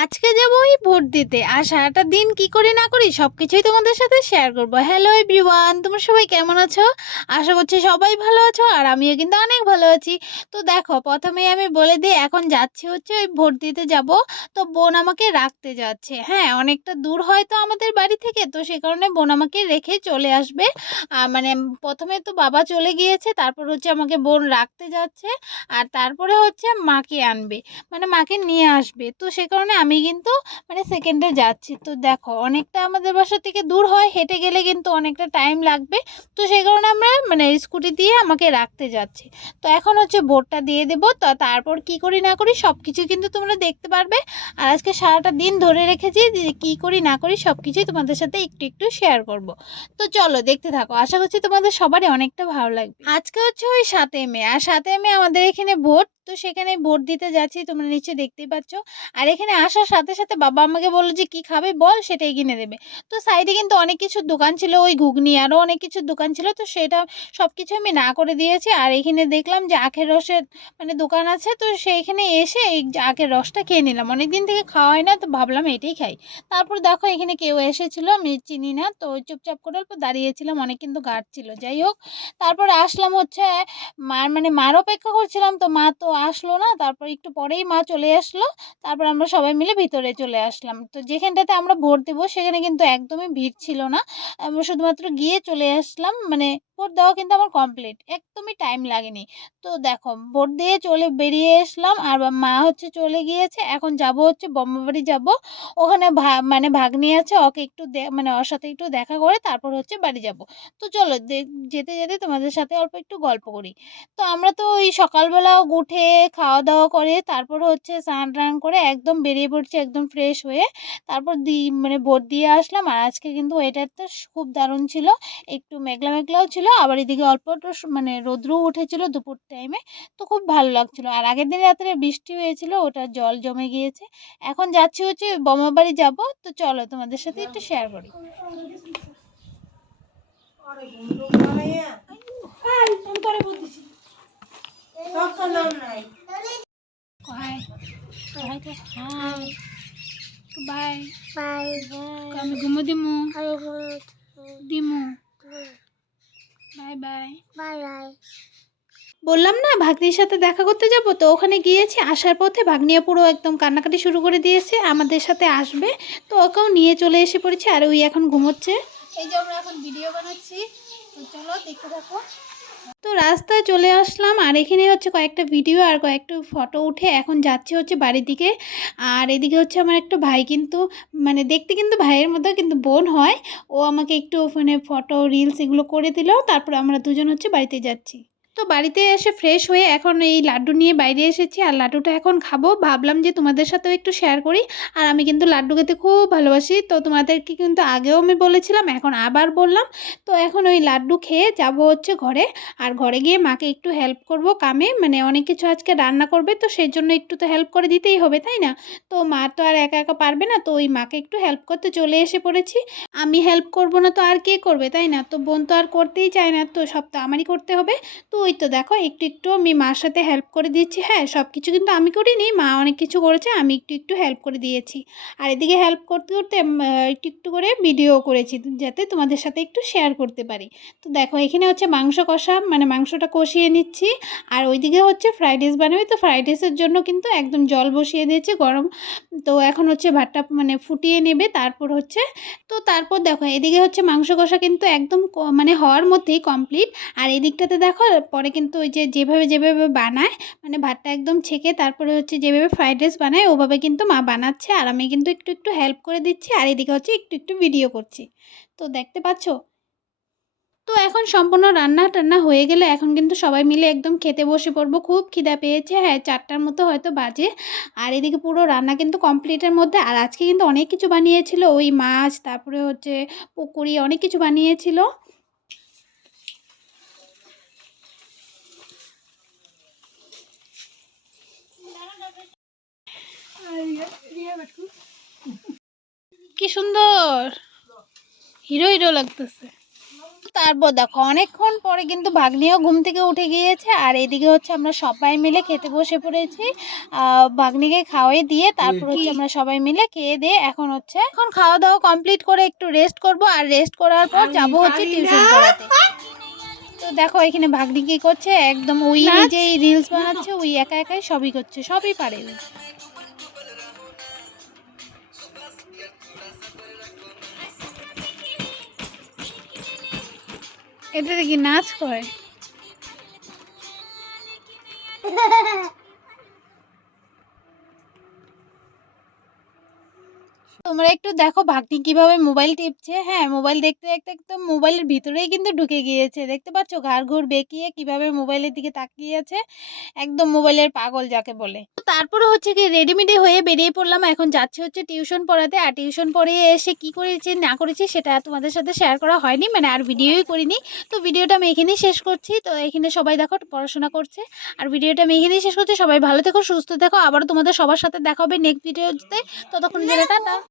আজকে যাব ওই ভোট দিতে, আর সারাটা দিন কি করি না করি সব কিছুই তোমাদের সাথে শেয়ার করব। হ্যালো এভরিওয়ান, তোমরা সবাই কেমন আছো? আশা করছি সবাই ভালো আছো, আর আমিও কিন্তু অনেক ভালো আছি। তো দেখো, প্রথমেই আমি বলে দিই, এখন যাচ্ছি হচ্ছে ওই ভোট দিতে যাব। তো বোন আমাকে রাখতে যাচ্ছে। হ্যাঁ, অনেকটা দূর হয়তো আমাদের বাড়ি থেকে, তো সে কারণে বোন আমাকে রেখে চলে আসবে। মানে প্রথমে তো বাবা চলে গিয়েছে, তারপর হচ্ছে আমাকে বোন রাখতে যাচ্ছে, আর তারপরে হচ্ছে মাকে আনবে, মানে মাকে নিয়ে আসবে। তো সে কারণে আমি কিন্তু মানে সেকেন্ডে যাচ্ছি। তো দেখো, অনেকটা আমাদের বাসা থেকে দূর হয়, হেঁটে গেলে কিন্তু অনেকটা টাইম লাগবে। তো সেই কারণে আমরা মানে স্কুটি দিয়ে আমাকে রাখতে যাচ্ছি। তো এখন হচ্ছে ভোটটা দিয়ে দেবো। তো তারপর কি করি না করি সব কিছু কিন্তু তোমরা দেখতে পারবে। আর আজকে সারাটা দিন ধরে রেখেছি যে কী করি না করি সব কিছুই তোমাদের সাথে একটু একটু শেয়ার করব। তো চলো দেখতে থাকো, আশা করছি তোমাদের সবারই অনেকটা ভালো লাগবে। আজকে হচ্ছে ওই 7 মে, আর 7 মে আমাদের এখানে ভোট। তো সেখানে ভোট দিতে যাচ্ছি, তোমরা নিশ্চয়ই দেখতেই পাচ্ছ। আর এখানে আসার সাথে সাথে বাবা আমাকে বললো যে কি খাবে বল, সেটাই কিনে দেবে। তো সাইডে কিন্তু অনেক কিছুর দোকান ছিল, ওই ঘুগনি আরও অনেক কিছুর দোকান ছিল, তো সেটা সব কিছু আমি না করে দিয়েছি। আর এখানে দেখলাম যে আখের রসের মানে দোকান আছে, তো সেইখানে এসে এই যে আখের রসটা খেয়ে নিলাম। অনেক দিন থেকে খাওয়া হয় না, তো ভাবলাম এটাই খাই। তারপর দেখো, এখানে কেউ এসেছিল, আমি চিনি না, তো চুপচাপ করে অল্প দাঁড়িয়েছিলাম, অনেক কিন্তু গার্ড ছিল। যাই হোক, তারপর আসলাম হচ্ছে মার অপেক্ষা করছিলাম, তো মা তো আসলো না। তারপর একটু পরেই মা চলে আসলো। তারপর আমরা সবাই মিলে ভিতরে চলে আসলাম। তো যেখানটাতে আমরা ভোট দেবো সেখানে কিন্তু একদমই ভিড় ছিল না। আমরা শুধুমাত্র গিয়ে চলে আসলাম, মানে ভোট দেওয়া কিন্তু আমার কমপ্লিট, একদমই টাইম লাগেনি। তো দেখো, ভোট দিয়ে চলে বেরিয়ে আসলাম, আর মা হচ্ছে চলে গিয়েছে। এখন যাব হচ্ছে বোম্মাবাড়ি যাব। ওখানে মানে ভাগ্নি আছে, ওকে একটু মানে ওর সাথে একটু দেখা করে তারপর হচ্ছে বাড়ি যাব। তো চলো যেতে যেতে তোমাদের সাথে অল্প একটু গল্প করি। তো আমরা তো ওই সকালবেলা উঠে খাওয়া দাওয়া করে তারপর হচ্ছে স্নান টান করে একদম বেরিয়ে পড়ছি, একদম ফ্রেশ হয়ে। তারপর মানে ভোট দিয়ে আসলাম। আর আজকে কিন্তু ওয়েদারটা খুব দারুণ ছিল, একটু মেঘলা মেঘলাও ছিল, আবার এদিকে অল্প একটু মানে রোদ্রও উঠেছিল দুপুর টাইমে। তো খুব ভালো লাগছিল। আর আগের দিন রাত্রে বৃষ্টি হয়েছিল, ওটা জল জমে গিয়েছে। এখন যাচ্ছি হচ্ছে বোমাবাড়ি যাব। তো চলো তোমাদের সাথে একটু শেয়ার করি। বাই বাই, আমি ঘুমো দিমু দিমু বাই বাই বাই বাই। বললাম না ভাগ্নির সাথে দেখা করতে যাব, তো ওখানে গিয়েছি। আসার পথে ভাগ্নিয়া পুরো একদম কান্নাকাটি শুরু করে দিয়েছে, আমাদের সাথে আসবে। তো ওকেও নিয়ে চলে এসে পড়েছে, আর ওই এখন ঘুমোচ্ছে। এই যে আমরা এখন ভিডিও বানাচ্ছি, তো চলো দেখতে থাকো। তো রাস্তায় চলে আসলাম, আর এখানে হচ্ছে কয়েকটা ভিডিও আর কয়েকটা ফটো উঠে এখন যাচ্ছে হচ্ছে বাড়ির দিকে। আর এদিকে হচ্ছে আমার একটা ভাই, কিন্তু মানে দেখতে কিন্তু ভাইয়ের মতো, কিন্তু বোন হয়। ও আমাকে একটু মানে ফটো রিলস এগুলো করে দিল, তারপর আমরা দুজন হচ্ছে বাড়িতে যাচ্ছি। তো বাড়িতে এসে ফ্রেশ হয়ে এখন এই লাড্ডু নিয়ে বাইরে এসেছি, আর লাড্ডুটা এখন খাবো। ভাবলাম যে তোমাদের সাথেও একটু শেয়ার করি। আর আমি কিন্তু লাড্ডু খেতে খুব ভালোবাসি, তো তোমাদেরকে কিন্তু আগেও আমি বলেছিলাম, এখন আবার বললাম। তো এখন ওই লাড্ডু খেয়ে যাব হচ্ছে ঘরে। আর ঘরে গিয়ে মাকে একটু হেল্প করব কামে, মানে অনেক কিছু আজকে রান্না করবে, তো সেই জন্য একটু তো হেল্প করে দিতেই হবে, তাই না? তো মা তো আর একা একা পারবে না, তো ওই মাকে একটু হেল্প করতে চলে এসে পড়েছি। আমি হেল্প করব না তো আর কে করবে, তাই না? তো বোন তো আর করতেই চায় না, তো সব তো আমারই করতে হবে। তো ওই তো দেখো, একটু একটু আমি মার সাথে হেল্প করে দিচ্ছি। হ্যাঁ, সব কিছু কিন্তু আমি করিনি, মা অনেক কিছু করেছে, আমি একটু একটু হেল্প করে দিয়েছি। আর এদিকে হেল্প করতে করতে একটু একটু করে ভিডিও করেছি, যাতে তোমাদের সাথে একটু শেয়ার করতে পারি। তো দেখো, এখানে হচ্ছে মাংস কষা, মানে মাংসটা কষিয়ে নিচ্ছি। আর ওইদিকে হচ্ছে ফ্রাইড রাইস বানাবে, তো ফ্রাইড রাইসের জন্য কিন্তু একদম জল বসিয়ে দিয়েছে গরম। তো এখন হচ্ছে ভাতটা মানে ফুটিয়ে নেবে, তারপর হচ্ছে। তো তারপর দেখো, এদিকে হচ্ছে মাংস কষা কিন্তু একদম মানে হওয়ার মধ্যেই কমপ্লিট। আর এদিকটাতে দেখো, পরে কিন্তু ওই যে যেভাবে যেভাবে বানায়, মানে ভাতটা একদম ছেঁকে তারপরে হচ্ছে যেভাবে ফ্রাইড রাইস বানায় ওভাবে কিন্তু মা বানাচ্ছে, আর আমি কিন্তু একটু একটু হেল্প করে দিচ্ছি। আর এদিকে হচ্ছে একটু একটু ভিডিও করছি, তো দেখতে পাচ্ছ। তো এখন সম্পূর্ণ রান্না টান্না হয়ে গেলে এখন কিন্তু সবাই মিলে একদম খেতে বসে পড়বো। খুব খিদা পেয়েছে, হ্যাঁ 4টার মতো হয়তো বাজে। আর এদিকে পুরো রান্না কিন্তু কমপ্লিটের মধ্যে। আর আজকে কিন্তু অনেক কিছু বানিয়েছিল, ওই মাছ, তারপরে হচ্ছে পকোড়ি, অনেক কিছু বানিয়েছিল। কি সুন্দর, হিরো হিরো লাগতেছে। তারপর দেখো অনেকক্ষণ পরে কিন্তু ভাগ্নিও ঘুম থেকে উঠে গিয়েছে, আর এদিকে হচ্ছে আমরা সবাই মিলে খেতে বসে পড়েছি। ভাগ্নিকে খাওয়াই দিয়ে তারপর হচ্ছে আমরা সবাই মিলে খেয়ে দিয়ে এখন খাওয়া দাওয়া কমপ্লিট করে একটু রেস্ট করব, আর রেস্ট করার পর যাব হচ্ছে টিউশন পড়াতে। তো দেখো এখানে ভাগ্নি কি করছে, একদম ওই নিজেই রিলস বানাচ্ছে, ওই একা একাই সবই করছে, সবই পারে ওই। এটা কি নাচ করে? তোমরা একটু দেখো ভাগ্নি কিভাবে মোবাইল টিপছে। হ্যাঁ, মোবাইল দেখতে দেখতে একদম মোবাইলের ভিতরেই কিন্তু ঢুকে গিয়েছে। দেখতে পাচ্ছ ঘাড় ঘুর বেঁকিয়ে কিভাবে মোবাইলের দিকে তাকিয়ে আছে, একদম মোবাইলের পাগল যাকে বলে। তো তারপরে হচ্ছে কি রেডিমেডি হয়ে বেরিয়ে পড়লাম, এখন যাচ্ছি হচ্ছে টিউশন পড়াতে। আর টিউশন পড়িয়ে এসে কি করেছি না করেছি সেটা তোমাদের সাথে শেয়ার করা হয়নি, মানে আর ভিডিওই করিনি। তো ভিডিওটা আমি এখানেই শেষ করছি। তো এখানে সবাই দেখো পড়াশোনা করছে, আর ভিডিওটা আমি এখানেই শেষ করছি। সবাই ভালো থেকো, সুস্থ থেকো, আবারও তোমাদের সবার সাথে দেখা হবে নেক্সট ভিডিওতে। ততক্ষণ জন্য টাটা।